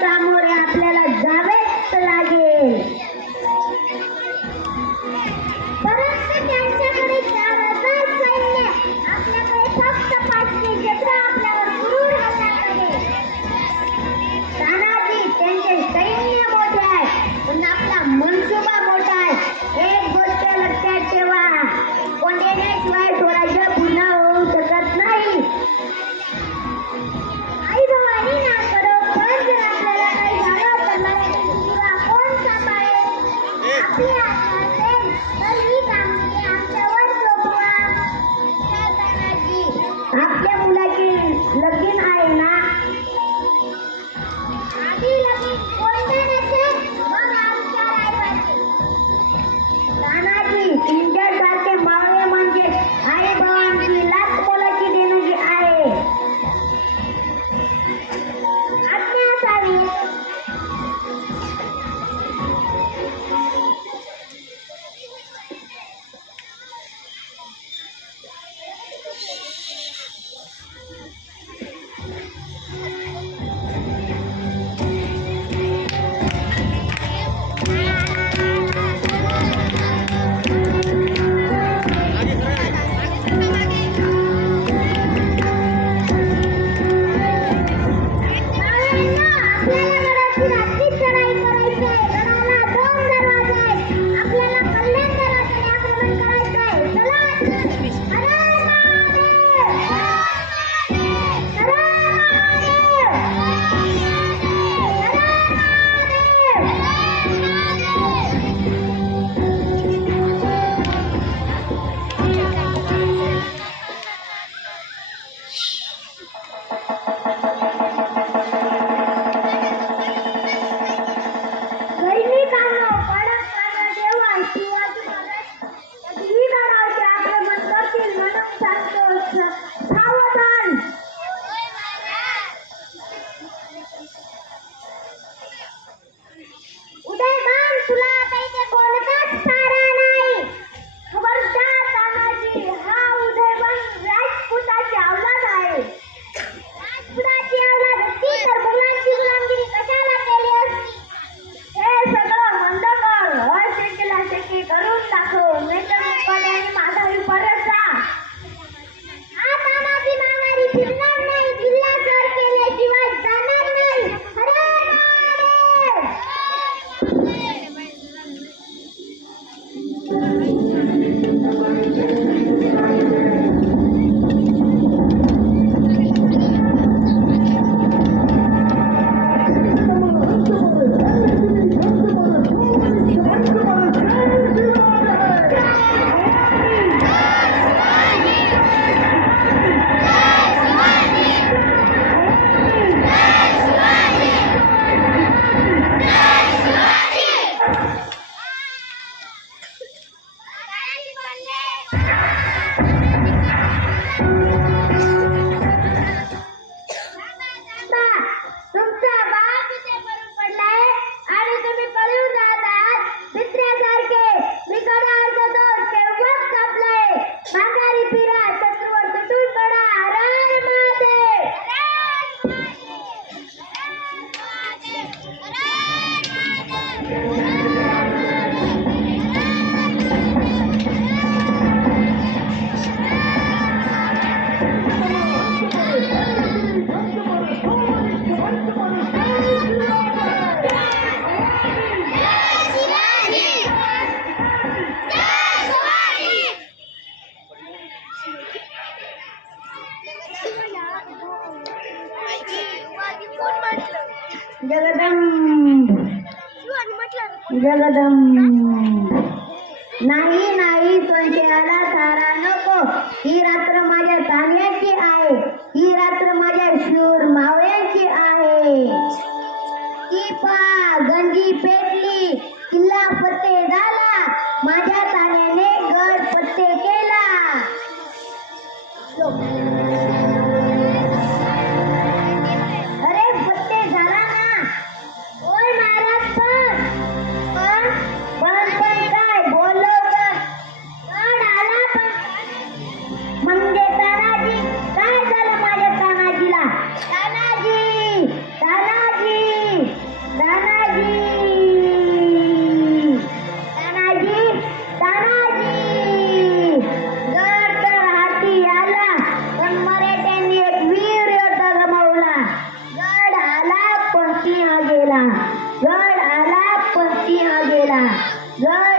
त्यामुळे आपल्याला जगदम नाही नाही संशयाला तारा नको. ही रात्र माझ्या तांब्याची आहे. ही रात्र माझ्या शूर मावळ्यांची आहे. ती पा गंजी पेटली. किल्ला फतेदार Yay!